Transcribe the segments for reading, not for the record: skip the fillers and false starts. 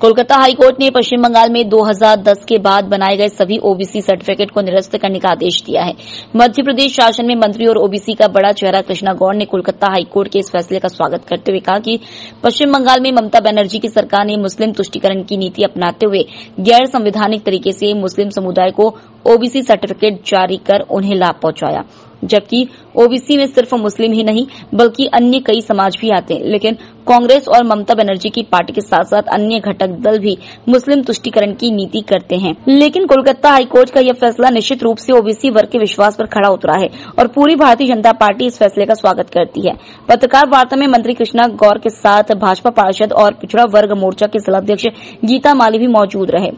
Kolkata high court ने पश्चिम बंगाल में 2010 के बाद बनाए गए सभी ओबीसी सर्टिफिकेट को निरस्त करने का आदेश दिया है। मध्य प्रदेश शासन में मंत्री और ओबीसी का बड़ा चेहरा कृष्णा गौड़ ने कोलकाता हाईकोर्ट के इस फैसले का स्वागत करते हुए कहा कि पश्चिम बंगाल में ममता बनर्जी की सरकार ने मुस्लिम तुष्टीकरण की नीति अपनाते हुए गैर संवैधानिक तरीके से मुस्लिम समुदाय को ओबीसी सर्टिफिकेट जारी कर उन्हें लाभ पहुंचाया, जबकि ओबीसी में सिर्फ मुस्लिम ही नहीं बल्कि अन्य कई समाज भी आते हैं। लेकिन कांग्रेस और ममता बनर्जी की पार्टी के साथ साथ अन्य घटक दल भी मुस्लिम तुष्टीकरण की नीति करते हैं। लेकिन कोलकाता हाईकोर्ट का यह फैसला निश्चित रूप से ओबीसी वर्ग के विश्वास पर खड़ा उतरा है और पूरी भारतीय जनता पार्टी इस फैसले का स्वागत करती है। पत्रकार वार्ता में मंत्री कृष्णा गौड़ के साथ भाजपा पार्षद और पिछड़ा वर्ग मोर्चा के जिलाध्यक्ष गीता माली भी मौजूद रहे।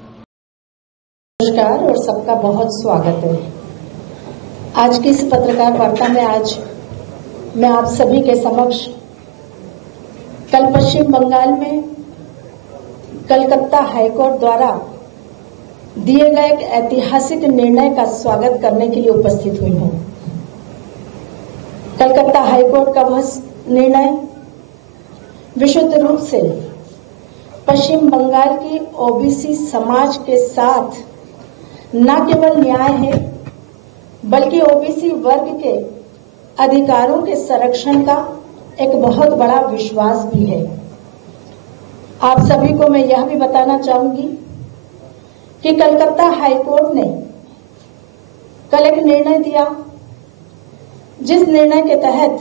नमस्कार और सबका बहुत स्वागत है। आज की इस पत्रकार वार्ता में आज मैं आप सभी के समक्ष कल पश्चिम बंगाल में कलकत्ता हाईकोर्ट द्वारा दिए गए एक ऐतिहासिक निर्णय का स्वागत करने के लिए उपस्थित हुई हूं। कलकत्ता हाईकोर्ट का वह निर्णय विशुद्ध रूप से पश्चिम बंगाल की ओबीसी समाज के साथ न केवल न्याय है बल्कि ओबीसी वर्ग के अधिकारों के संरक्षण का एक बहुत बड़ा विश्वास भी है। आप सभी को मैं यह भी बताना चाहूंगी कि कलकत्ता हाईकोर्ट ने कल एक निर्णय दिया, जिस निर्णय के तहत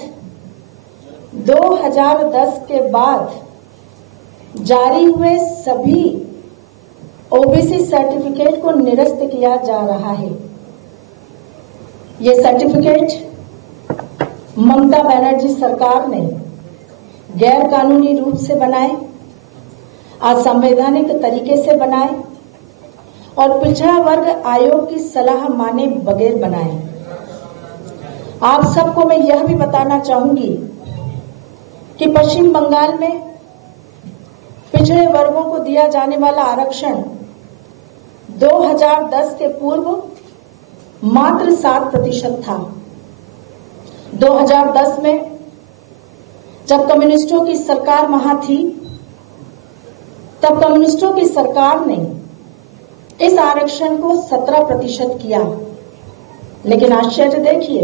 2010 के बाद जारी हुए सभी ओबीसी सर्टिफिकेट को निरस्त किया जा रहा है। ये सर्टिफिकेट ममता बनर्जी सरकार ने गैर कानूनी रूप से बनाए, असंवैधानिक तरीके से बनाए और पिछड़ा वर्ग आयोग की सलाह माने बगैर बनाए। आप सबको मैं यह भी बताना चाहूंगी कि पश्चिम बंगाल में पिछड़े वर्गों को दिया जाने वाला आरक्षण 2010 के पूर्व मात्र 7% था। 2010 में जब कम्युनिस्टों की सरकार वहां थी, तब कम्युनिस्टों की सरकार ने इस आरक्षण को 17% किया। लेकिन आश्चर्य देखिए,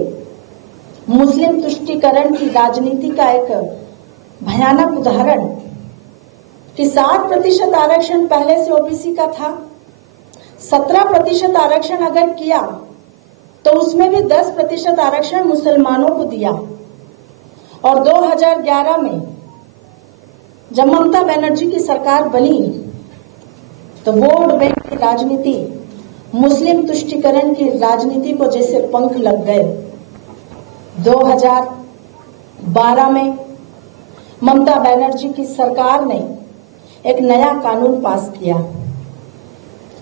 मुस्लिम तुष्टीकरण की राजनीति का एक भयानक उदाहरण कि 7% आरक्षण पहले से ओबीसी का था, 17% आरक्षण अगर किया तो उसमें भी 10% आरक्षण मुसलमानों को दिया। और 2011 में जब ममता बनर्जी की सरकार बनी तो वोट बैंक की राजनीति, मुस्लिम तुष्टीकरण की राजनीति को जैसे पंख लग गए। 2012 में ममता बनर्जी की सरकार ने एक नया कानून पास किया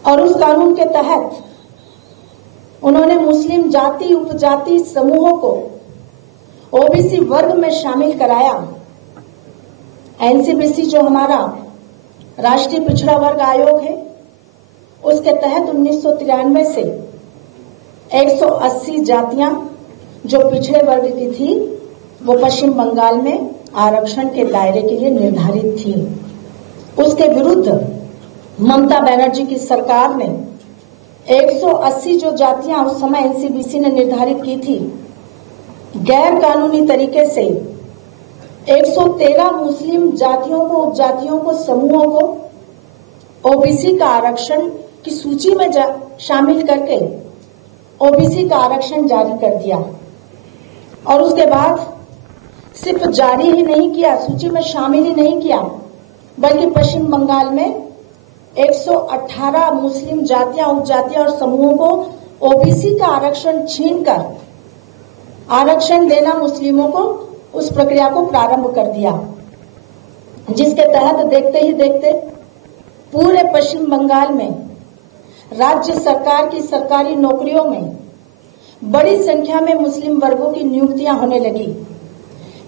और उस कानून के तहत उन्होंने मुस्लिम जाति उपजाति समूहों को ओबीसी वर्ग में शामिल कराया। एनसीबीसी जो हमारा राष्ट्रीय पिछड़ा वर्ग आयोग है, उसके तहत 1993 से 180 जातियां जो पिछड़े वर्ग की थी वो पश्चिम बंगाल में आरक्षण के दायरे के लिए निर्धारित थी। उसके विरुद्ध ममता बनर्जी की सरकार ने 180 जो जातियां उस समय एनसीबीसी ने निर्धारित की थी, गैर कानूनी तरीके से 113 मुस्लिम जातियों को, उपजातियों को, समूहों को ओबीसी का आरक्षण की सूची में शामिल करके ओबीसी का आरक्षण जारी कर दिया। और उसके बाद सिर्फ जारी ही नहीं किया, सूची में शामिल ही नहीं किया, बल्कि पश्चिम बंगाल में 118 मुस्लिम जातियां, उपजातियां और समूहों को ओबीसी का आरक्षण छीनकर आरक्षण देना मुस्लिमों को, उस प्रक्रिया को प्रारंभ कर दिया, जिसके तहत देखते ही देखते पूरे पश्चिम बंगाल में राज्य सरकार की सरकारी नौकरियों में बड़ी संख्या में मुस्लिम वर्गों की नियुक्तियां होने लगी।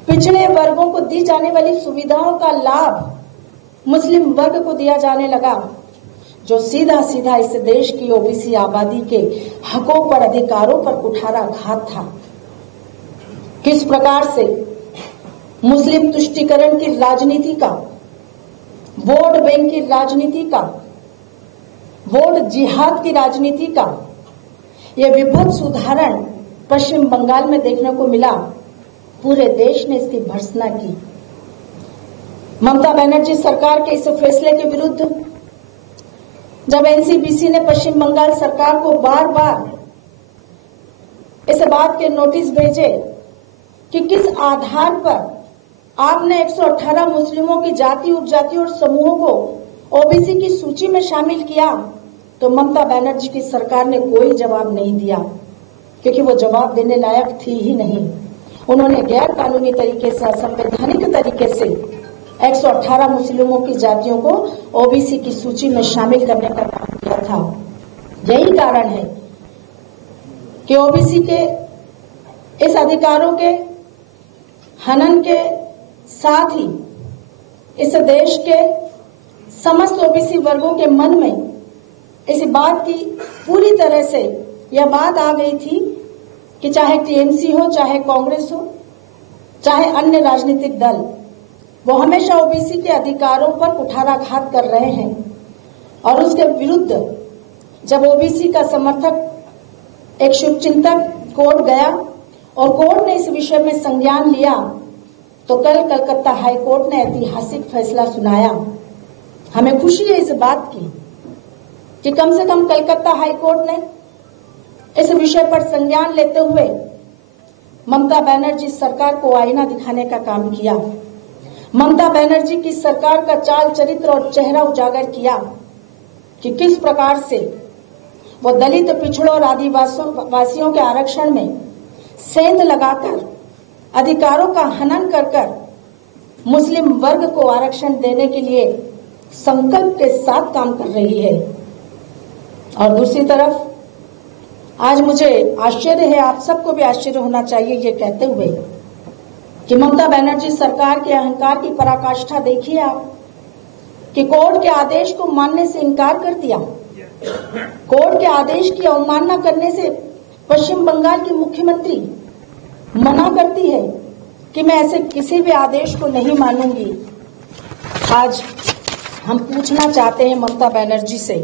पिछड़े वर्गों को दी जाने वाली सुविधाओं का लाभ मुस्लिम वर्ग को दिया जाने लगा, जो सीधा सीधा इस देश की ओबीसी आबादी के हकों पर, अधिकारों पर कुठाराघात था। किस प्रकार से मुस्लिम तुष्टीकरण की राजनीति का वोट बैंक की राजनीति का, वोट जिहाद की राजनीति का यह विभत्स उदाहरण पश्चिम बंगाल में देखने को मिला। पूरे देश ने इसकी भर्त्सना की। ममता बनर्जी सरकार के इस फैसले के विरुद्ध जब एनसीपीसी ने पश्चिम बंगाल सरकार को बार बार इस बात के नोटिस भेजे कि किस आधार पर आपने 118 मुस्लिमों की जाति, उपजाति और समूहों को ओबीसी की सूची में शामिल किया, तो ममता बनर्जी की सरकार ने कोई जवाब नहीं दिया, क्योंकि वो जवाब देने लायक थी ही नहीं। उन्होंने गैर कानूनी तरीके से, असंवैधानिक तरीके से 118 मुस्लिमों की जातियों को ओबीसी की सूची में शामिल करने का काम किया था। यही कारण है कि ओबीसी के इस अधिकारों के हनन के साथ ही इस देश के समस्त ओबीसी वर्गों के मन में इस बात की पूरी तरह से यह बात आ गई थी कि चाहे टीएमसी हो, चाहे कांग्रेस हो, चाहे अन्य राजनीतिक दल, वो हमेशा ओबीसी के अधिकारों पर कुठाराघात कर रहे हैं। और उसके विरुद्ध जब ओबीसी का समर्थक एक शुभचिंतक कोर्ट गया और कोर्ट ने इस विषय में संज्ञान लिया, तो कल कलकत्ता हाई कोर्ट ने ऐतिहासिक फैसला सुनाया। हमें खुशी है इस बात की कि कम से कम कलकत्ता हाई कोर्ट ने इस विषय पर संज्ञान लेते हुए ममता बनर्जी सरकार को आईना दिखाने का काम किया। ममता बनर्जी की सरकार का चाल चरित्र और चेहरा उजागर किया कि किस प्रकार से वो दलित, पिछड़ों और आदिवासियों के आरक्षण में सेंध लगाकर, अधिकारों का हनन कर मुस्लिम वर्ग को आरक्षण देने के लिए संकल्प के साथ काम कर रही है। और दूसरी तरफ आज मुझे आश्चर्य है, आप सबको भी आश्चर्य होना चाहिए ये कहते हुए कि ममता बनर्जी सरकार के अहंकार की पराकाष्ठा देखिए आप, कि कोर्ट के आदेश को मानने से इनकार कर दिया। कोर्ट के आदेश की अवमानना करने से पश्चिम बंगाल की मुख्यमंत्री मना करती है कि मैं ऐसे किसी भी आदेश को नहीं मानूंगी। आज हम पूछना चाहते हैं ममता बनर्जी से